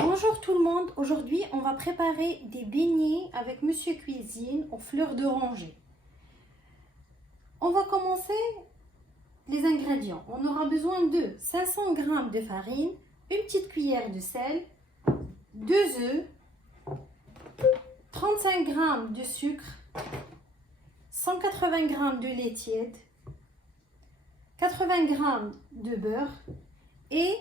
Bonjour tout le monde, aujourd'hui on va préparer des beignets avec Monsieur Cuisine aux fleurs d'oranger. On va commencer les ingrédients. On aura besoin de 500 g de farine, une petite cuillère de sel, 2 œufs, 35 g de sucre, 180 g de lait tiède, 80 g de beurre et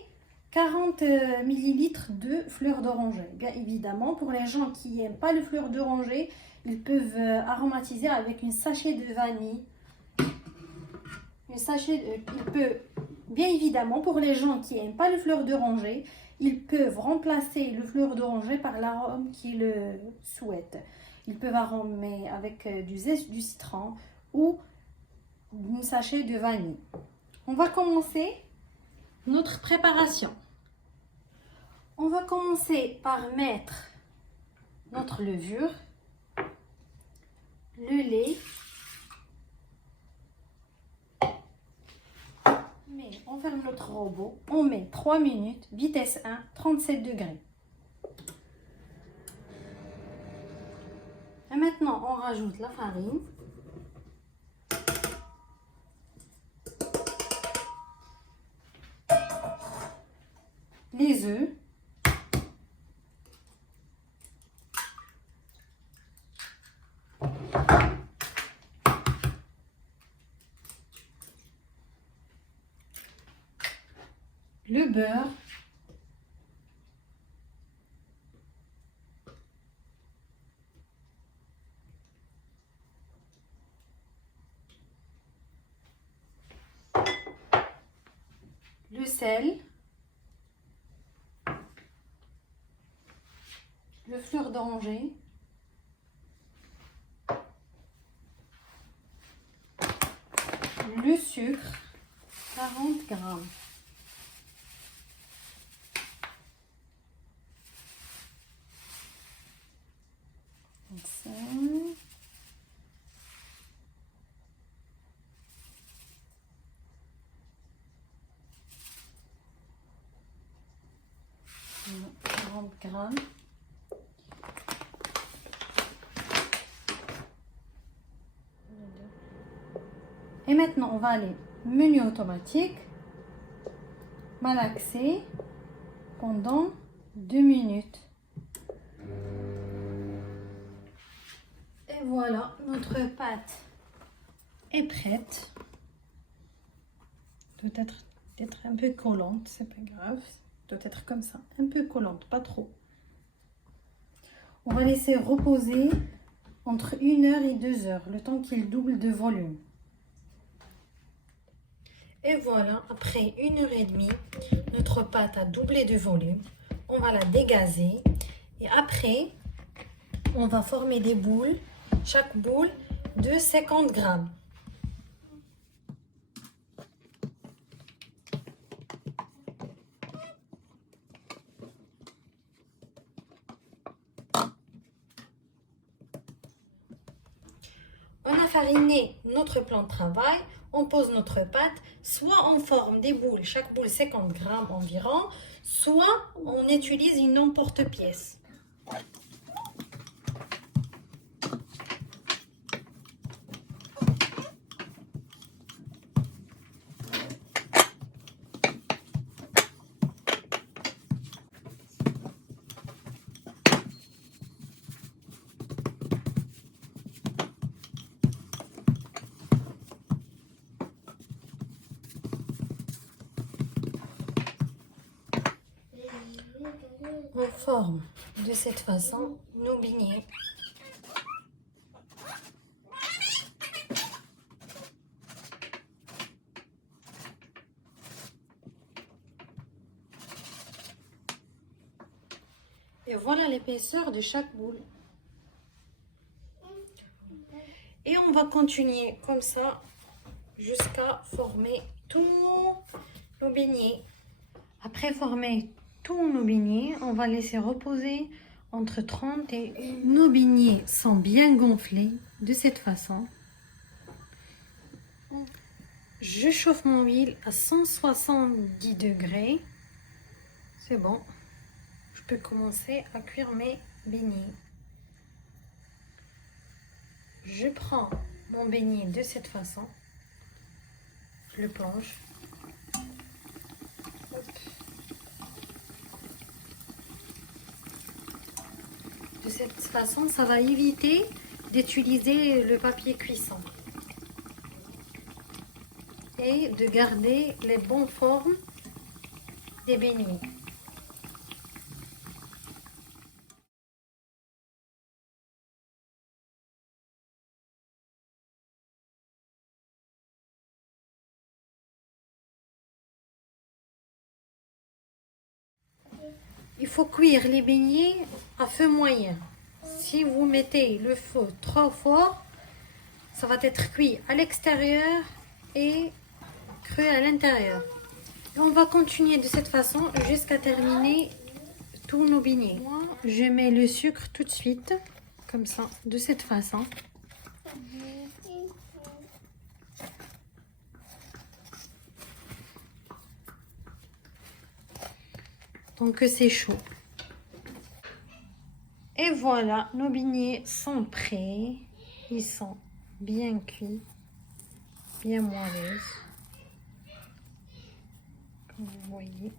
40 ml de fleurs d'oranger. Bien évidemment, pour les gens qui n'aiment pas les fleurs d'oranger, ils peuvent aromatiser avec une sachet de vanille. Bien évidemment, pour les gens qui n'aiment pas les fleurs d'oranger, ils peuvent remplacer le fleur d'oranger par l'arôme qu'ils le souhaitent. Ils peuvent aromer avec du citron ou une sachet de vanille. On va commencer notre préparation. On va commencer par mettre notre levure, le lait, mais on ferme notre robot, on met 3 minutes, vitesse 1, 37 degrés. Et maintenant on rajoute la farine, les œufs, le beurre, le sel, le fleur d'oranger, le sucre, 40 g. Ça. Voilà, 40 grammes. Et maintenant, on va aller menu automatique, malaxer pendant 2 minutes. Et voilà, notre pâte est prête. Doit être un peu collante, c'est pas grave. Doit être comme ça, un peu collante, pas trop. On va laisser reposer entre 1 heure et 2 heures, le temps qu'il double de volume. Et voilà, après 1 heure et demie, notre pâte a doublé de volume. On va la dégazer et après, on va former des boules, chaque boule de 50 grammes. On a fariné notre plan de travail, on pose notre pâte, soit on forme des boules, chaque boule 50 grammes environ, soit on utilise une emporte-pièce. On forme de cette façon nos beignets. Et voilà l'épaisseur de chaque boule. Et on va continuer comme ça jusqu'à former tous nos beignets. Après former tous nos beignets, on va laisser reposer entre 30 et 1. Nos beignets sont bien gonflés de cette façon. Je chauffe mon huile à 170 degrés. C'est bon. Je peux commencer à cuire mes beignets. Je prends mon beignet de cette façon, je le plonge. Hop. De cette façon, ça va éviter d'utiliser le papier cuisson et de garder les bonnes formes des beignets. Il faut cuire les beignets à feu moyen. Si vous mettez le feu trop fort, ça va être cuit à l'extérieur et cru à l'intérieur. Et on va continuer de cette façon jusqu'à terminer tous nos beignets. Moi, je mets le sucre tout de suite, comme ça, de cette façon. Donc c'est chaud. Et voilà, nos beignets sont prêts. Ils sont bien cuits, bien moelleux. Comme vous voyez.